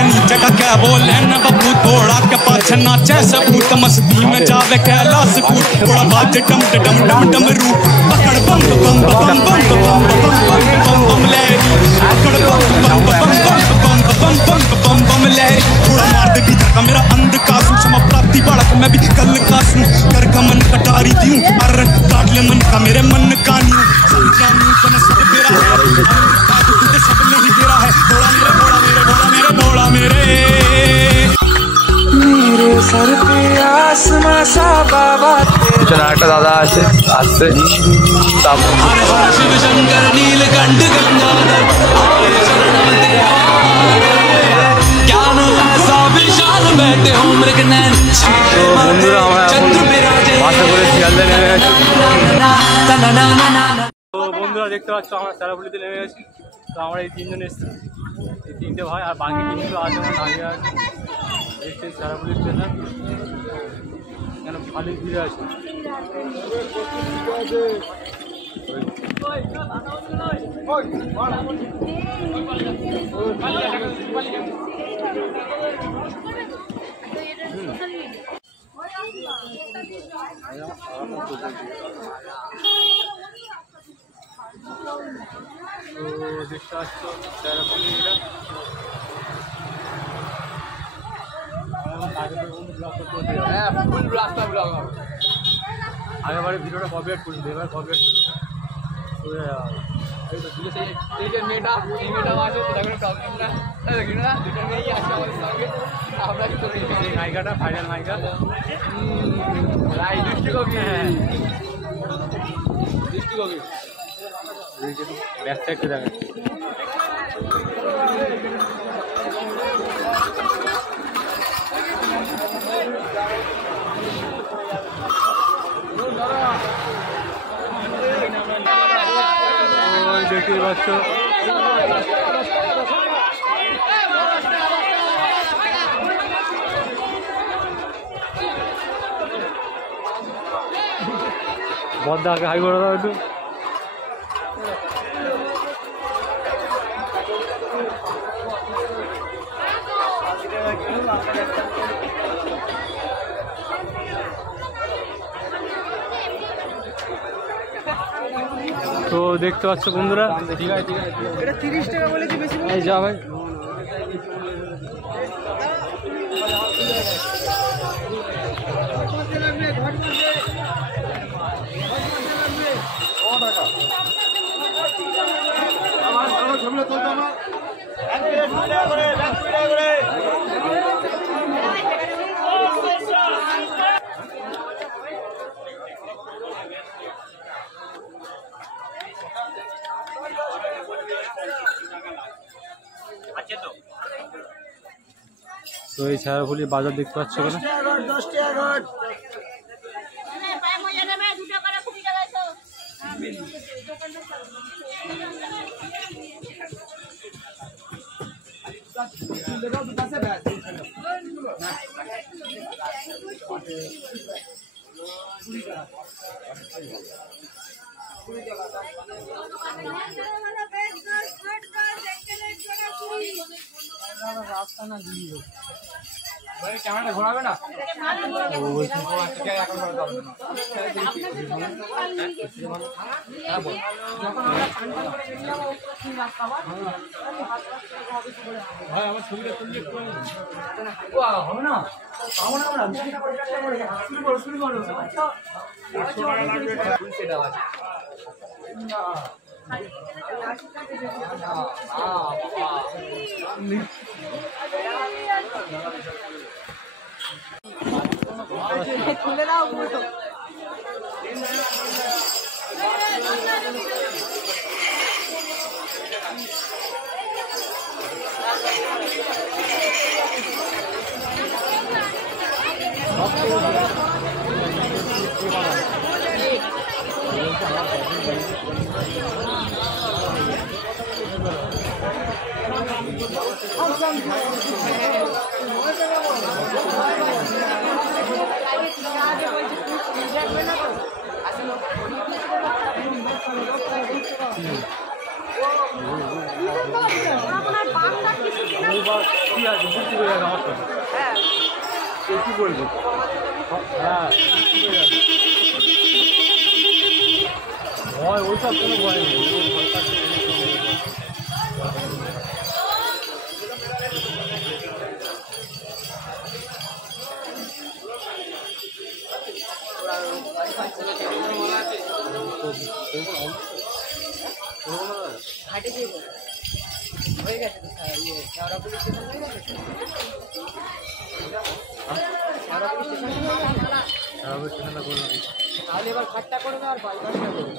नीचे का क्या बोले न बबू थोड़ा के पाछे नाचे सबूत मस्ती में जावे कैलाश कूट थोड़ा बाज डम डम डम डम रू पकड़ बम बम बम बम बम बम बम ले पकड़ बम बम बम बम बम बम बम बम ले थोड़ा मार दे भीतर का मेरा अंध का सूक्ष्म प्राप्ति बालक मैं भी कल का सूं कर का मन कटारी दूं अर काट ले मन का मेरे मन का न्यू समझानी तन सब तेरा है तुझे सब नहीं तेरा है थोड़ा मेरे भोला मेरे सर पे आसमां सा बाबा चला একটা দাদা আছে আসছে शिव शंकर नीलकंठ गंगाधर ज्ञान ऐसा विशाल बैठे हो मृगनयन বন্ধুরা আমরা বাসে করে শিয়ালদা নেমে গেছি। তো বন্ধুরা দেখতে পাচ্ছ আমরা সেরাপুলিতে নেমে গেছি। তো আমরা এই তিনজন এসেছি, এই তিনটে ভাই আর বাকি তিনজন আজ আমার আগে আছে এসছে সেরাপুলি স্টেশন। এখানে ভালোই ভিড়ে আছে। দেখতে পাচ্ছ সেরাপুলি এটা আগেবারে ভিডিওটা কপিরাইট করেছিল, এবার কপিরাইট নায়িকাটা ফাইনাল নায়িকা ব্যাক সাইডটা দেখা দেখতে পাচ্ছ বদ্দাকে হাই করে দাও একটু। তো দেখতে পাচ্ছ বন্ধুরা, ঠিক আছে এটা 30 টাকা বলেছি বেশি এই যা ভাই তো এই সেরাপুলি বাজার দেখতে পাচ্ছ কেন রাস্তা না দিয়ে ক্যামেরাটা ঘোরাবে না আমার ছবিটা হবে না শুরু করো খুলে দাও আমার সাথে কি বলবো হ্যাঁ ভয় ওইসব কোনো ভয় নেই হয়ে গেছে শেওড়া পুলিশ স্টেশন হয়ে গেছে তাহলে এবার খাটটা করবে আর বাইপাসটা করবে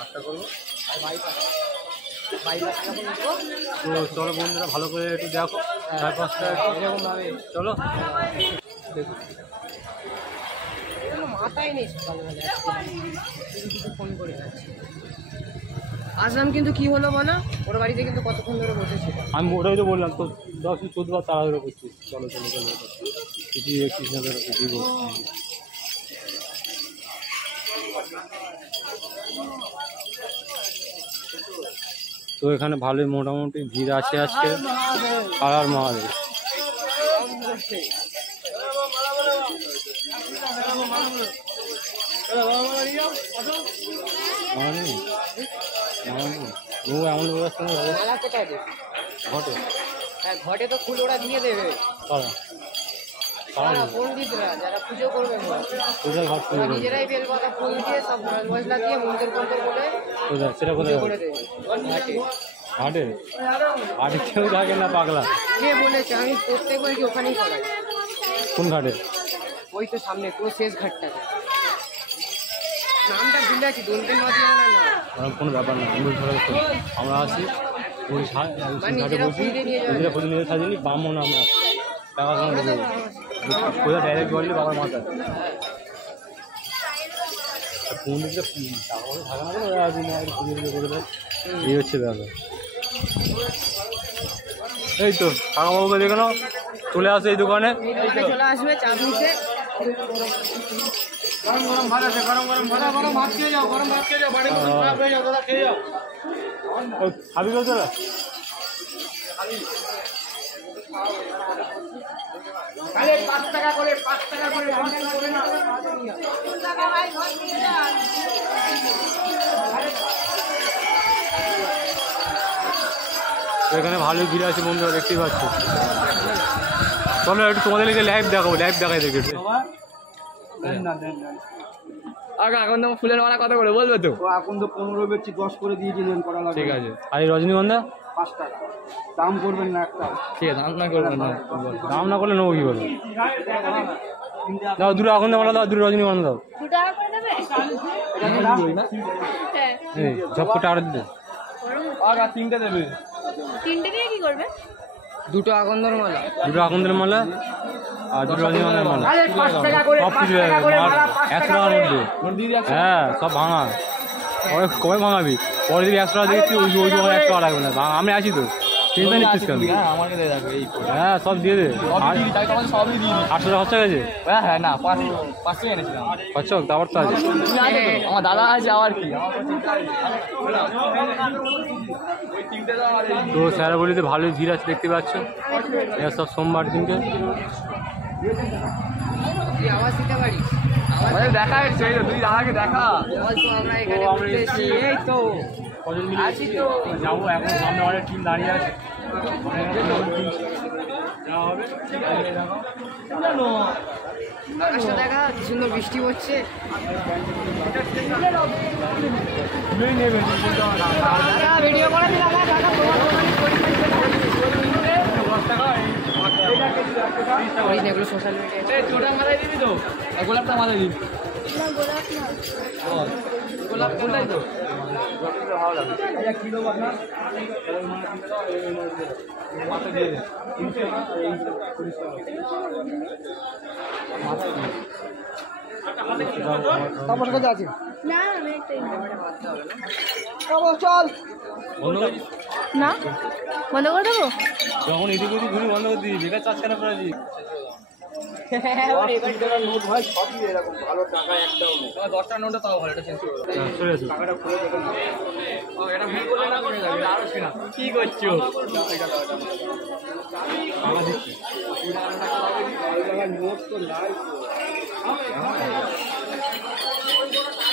আটটা করবো আর বাইপাসটা যখন উঠবো তো চলো বন্ধুরা ভালো করে একটু দেখো 4-5টা এরকমভাবে চলো মাথায় নেই সকালবেলা কিছু ফোন করে যাচ্ছে আসলাম কিন্তু কি হলো বলো ওর বাড়িতে কিন্তু কতক্ষণ ধরে বসেছিল আমি ওটাই তো বললাম তো 10-14 বার তাড়াহুড়ো করছিস চলো চলো চলো কিছু দেখছিস না ধরো কিছুই বলছিস তো এখানে ভালোই মোটামুটি ভিড় আছে আজকে আর মহাদেব ঘটে হ্যাঁ ঘটে তো ফুল ওরা দিয়ে দেবে পণ্ডিতরা যারা পুজো করবে ওরা নিজেরাই বেলপাতা ফুল দিয়ে সব মশলা দিয়ে মন্দির পন্তর বলে সেটা পুজো করে দেবে ঘাটে ঘাটে কেউ থাকে না পাগলা কে বলেছে আমি প্রত্যেক বলছি ওখানেই করাই কোন ঘাটে ওই তো সামনে পুরো শেষ ঘাটটাতে নামটা ভুলে আছি দোলতে নদী না ওরকম কোনো ব্যাপার না আমরা আছি ওই ঘাটে বলছি নিজেরা প্রতি নিজের সাজিনি বামও না আমরা টাকা কোথাও ডাইরেক্ট বললি বাবার মাথায় পণ্ডিতটা টাকা থাকে না পুজো পুজো করে দেয় এই হচ্ছে ব্যাপার এই তো কাকাবাবুকে দেখে নাও চলে আসে এই দোকানে চলে আসবে চা দিতে গরম গরম ভাত আছে গরম গরম গরম ভাত খেয়ে যাও গরম ভাত খেয়ে যাও বাড়ি মতো খারাপ হয়ে যাও দাদা খেয়ে যাও খাবি কেউ তোরা খালি 5 টাকা করে এখানে ভালোই ভিড় আছে বন্ধুরা দেখতেই পাচ্ছ চলো একটু তোমাদের লিখে লাইভ দেখাবো লাইভ দেখাই দেখে এখন তো ফুলের মালা কত করে বলবে তো এখন তো 15 বেচছি 10 করে দিয়ে দিলেন করা লাগবে ঠিক আছে আর এই রজনীগন্ধা 5 টাকা দাম করবেন না একটা ঠিক আছে দাম না করবেন না দাম না করলে নেবো কি করবো দাও দুটো এখন মালা দাও দুটো রজনীগন্ধা দাও 2 টাকা করে দেবে হ্যাঁ এই ঝপকটা আরো দিতে আর 3টে দেবে 3টে দিয়ে কি করবে দুটো আগন্দর মালা দুটো আকন্দের মালা আর দুটো রজনীগন্ধার মালা সব কিছু 100 টাকার মধ্যে হ্যাঁ সব ভাঙা কবে ভাঙাবি পরে যদি 100 টাকা দেখছি ওই ওই 100 টাকা লাগবে না আমি আছি তো চিন্তা নিচ্ছিস কেন হ্যাঁ সব দিয়ে দে 800 টাকা খরচা গেছে হ্যাঁ না 500 এনেছিলাম খরচা হোক তারপর তো আছে আমার দাদা আছে আবার কি তো স্যারাবলিতে ভালোই ভিড় আছে দেখতে পাচ্ছ এটা সব সোমবার দিনকে আওয়াজ দিতে পারি দেখা হচ্ছে তুই দাদাকে দেখা বলতো আমরা এখানে ঘুরতে এসেছি এই তো আছি তো যাবো এখন সামনে অনেক টিম দাঁড়িয়ে আছে আকাশটা দেখা কি সুন্দর বৃষ্টি হচ্ছে ভিডিও করে দিলাম এগুলো সোশ্যাল মিডিয়া ছোটা মাথায় দিবি তো গোলাপটা মাথায় দিবি না গোলাপ না গোলাপ কোনটাই তো ভালো লাগে কিলো আপনার মাথা দিয়ে দে তারপর কোথায় আছে না আমি একটাই চল না বন্ধ করে দেবো যখন এদিক ওদিক ঘুরি বন্ধ করে দিই বেকার চাষ কেন করে দিই নোট ভাই সবই এরকম, ভালো টাকা একটাও নেই। 10টা নোটটা তাও ভালো, এটা চেঞ্জ করে দাও। টাকাটা খুলে দেখুন। ও এটা ভুল করলে না করে যাবে, আরো ছিনা। কি করছো? টাকা দিচ্ছি। নোট তো নাই তো।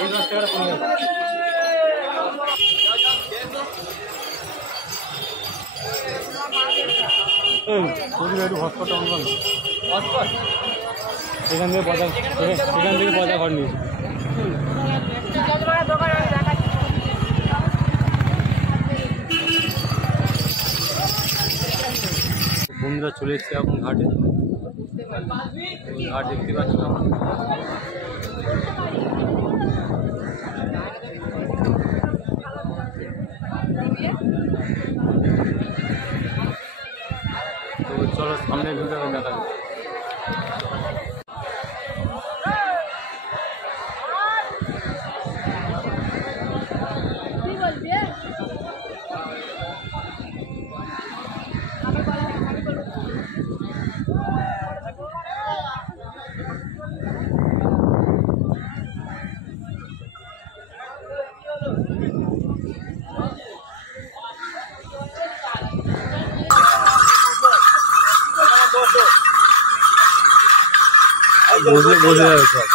এই 10 টাকাটা কমে যাবে। একটু হটস্পটটা অন করো। হটস্পট এখান থেকে পয়সা ঘর নিয়েছি। বন্ধুরা চলে এসছে এখন ঘাটে। ঘাট দেখতে পাচ্ছি আমরা। তো চলো সামনে ভিডিওটা দেখা যাবে। বোঝা যাবে সব।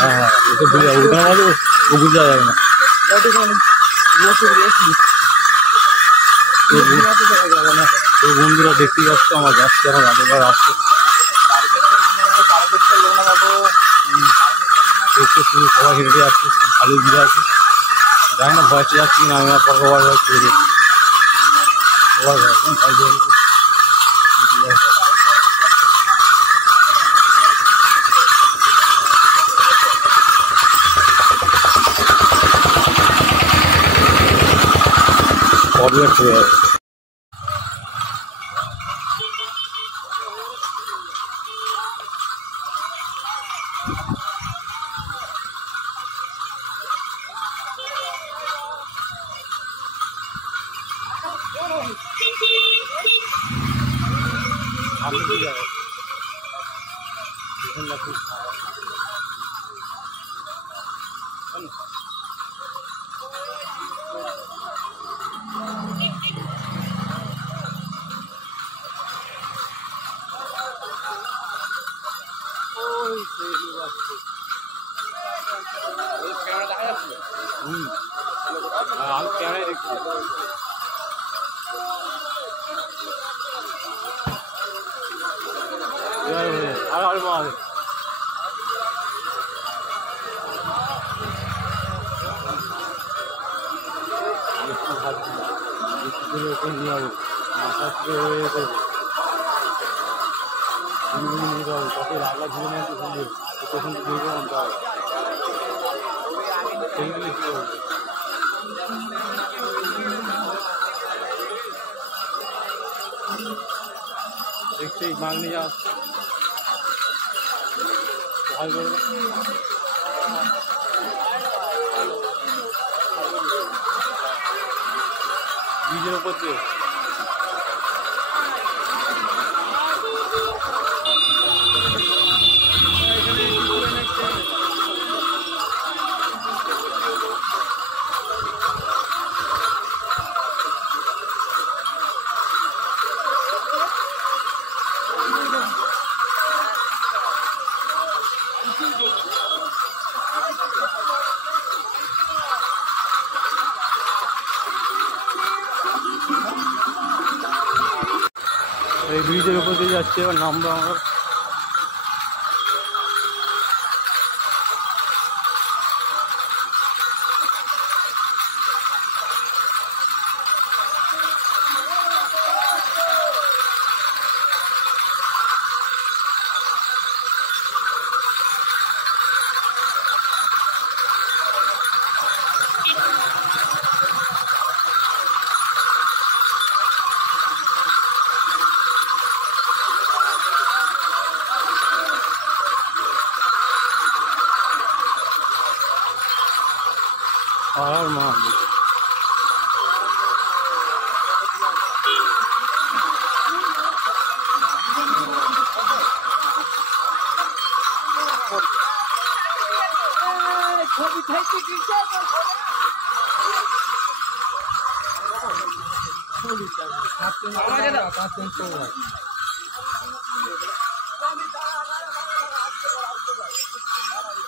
হ্যাঁ বুঝা যাবে না। তো বন্ধুরা দেখতেই পাচ্ছ আমার যাচ্ছে, এখন রাতের আসছে শুধু সবাই হেঁটে যাচ্ছে, ভালোই ভিড় আছে। জানি না ভয়তে যাচ্ছি না, আমি আমার পর ভয় করে পরিবার চলে যাচ্ছে। আমি ক্যামেরায় দেখছি। আর মাল নিয়ে যাবো কত রাগা ঝুলে নেয় তো সুন্দর, তখন ভিডিও আনতে হবে সেইগুলি কি হবে। দেখছি মাগনি যা ভাই করবে বীজের উপর দিয়ে এই ব্রিজের উপর দিয়ে যাচ্ছে, এবার নামবো আমরা।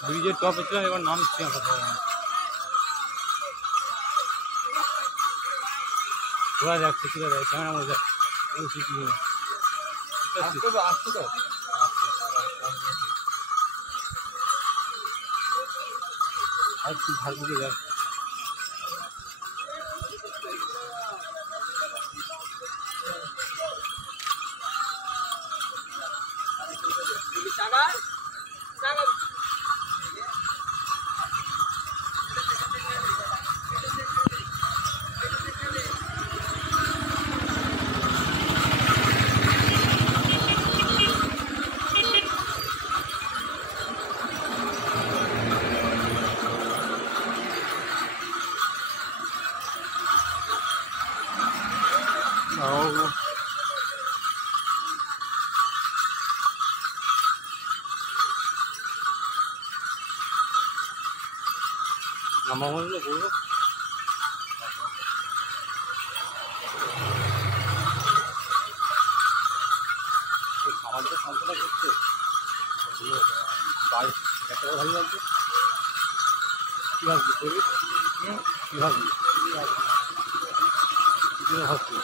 ব্রিজের টপে ছিলাম, এবার নাম ঘোরা যাচ্ছে, ঠিক আছে ক্যামেরা মধ্যে আসতো তো আর কি ঝাল দিকে যাচ্ছে। নাম্বার বললে বলবো খাবারটা সংখ্যাটা করছে বাড়ি একটা ভালো লাগছে। কী ভাবছি করবি? কী ভাবছি? কী ভাবছি?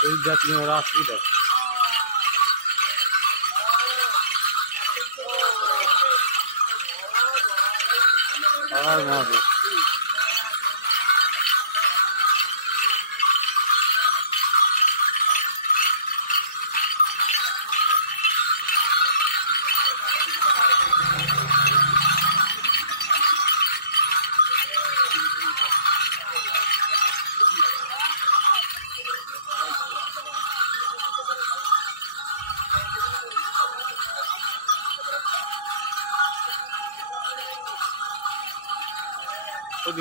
পুলিশ যাত্রী ওরা অসুবিধা আর মারবে।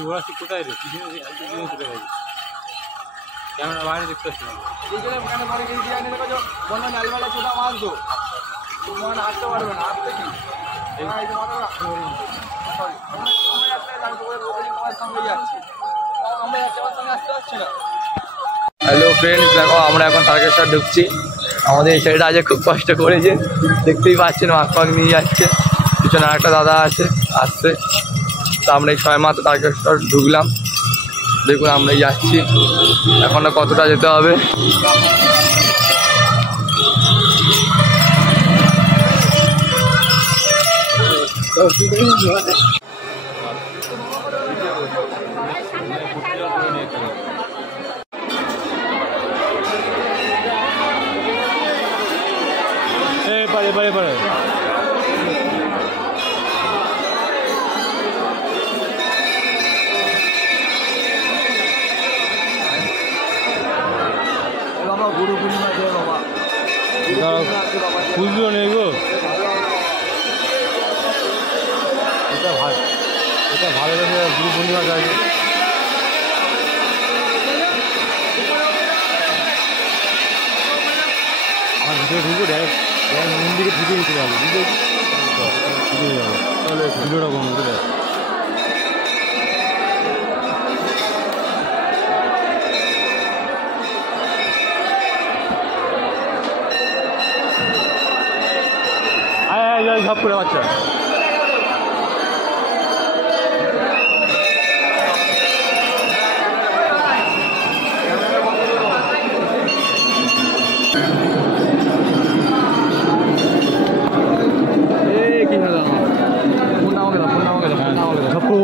ওরা ঠিক কোথায় রে? পিছনে কোথায় গেছে? ক্যামেরা বাইরে দেখতে পাচ্ছি না। ছোটা মাছ তো তোমার আসতে পারবে না, আসতে কি হ্যালো ফ্রেন্ডস, দেখো আমরা এখন তারকেশ্বর ঢুকছি। আমাদের এই ছেলেটা আজ খুব কষ্ট করেছে, দেখতেই পাচ্ছেন মাছ ফাঁক নিয়ে যাচ্ছে। পিছনে আরেকটা দাদা আছে আসছে। তো আমরা এই 6 মাত্র তারকেশ্বর ঢুকলাম। দেখুন আমরাই যাচ্ছি, এখনো কতটা যেতে হবে। পারে গুরু পূর্ণিমা আছে বাবা, খুঁজলো নেই গো। এটা ভালো লাগে গুরু পূর্ণিমা যায়। আমার ভিডিও ঢুকবো ডাইরেক্ট মন্দিরে ঢুকে দিতে যাবো, বুঝতে ঢুকে যাবো। তাহলে ভিডিওটা বন্ধ করে সব করে বাচ্চা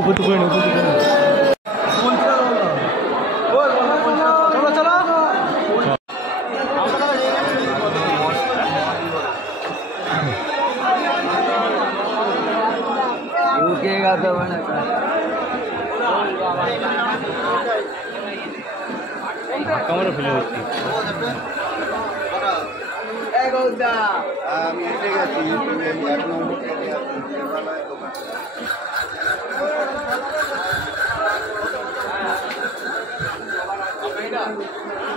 উপর করে উপর করে চলো চলো रुकेगा तो बना ক্যামেরা ফেলে হচ্ছে আমি এসে গেছি এক নম্বর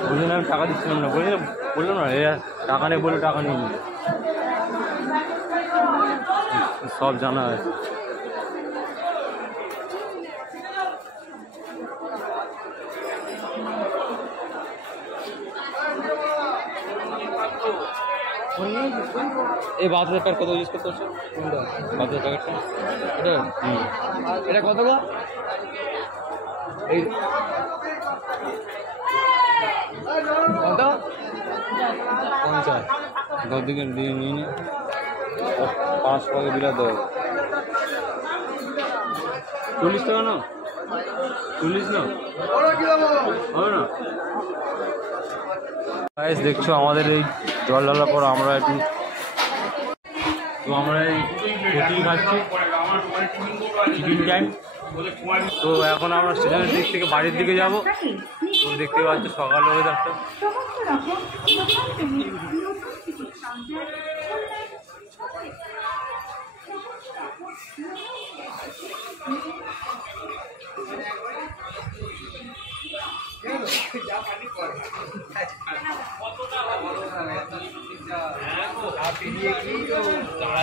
বুঝলেন আমি টাকা দিচ্ছিলাম না বললো না এ টাকা নেই বলে টাকা নিয়ে নিই সব জানা আছে এই 72,000 টাকা কত ইউজ করতে হচ্ছে 72,000 টাকাটা এটা এটা কত গো এই কত 50 10 দিকে দিয়ে নিয়ে নি 500 টাকা বিলা দাও 40 টাকা না 40 না হবে না গাইস দেখছো আমাদের এই জল ঢালার পর আমরা একটু তো আমরা এই হোটেল খাচ্ছি টিফিন টাইম তো এখন আমরা স্টেশনের দিক থেকে বাড়ির দিকে যাব তো দেখতে পাচ্ছ সকাল ওয়েদারটা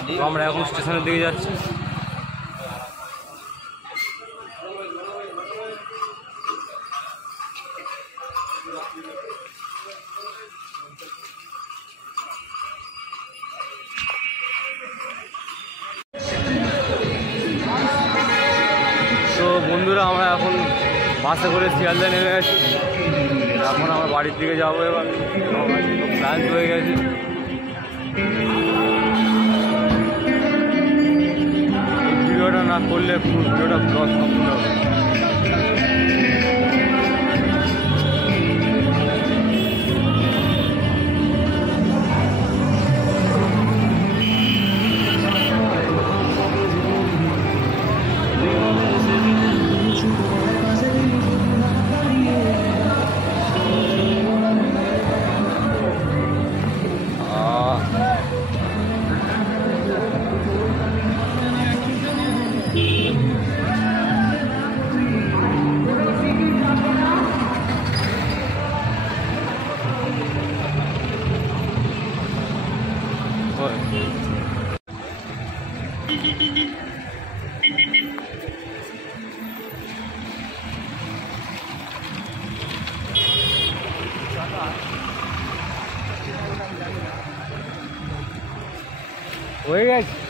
তো আমরা এখন স্টেশনের দিকে যাচ্ছি তো বন্ধুরা আমরা এখন বাসে করে শিয়ালদা নেমে গেছি এখন আমরা বাড়ির দিকে যাবো এবার লাঞ্চ হয়ে গেছে ভিডিওটা না করলে ভিডিওটা ব্লগ সম্পূর্ণ হবে হয়ে গেছে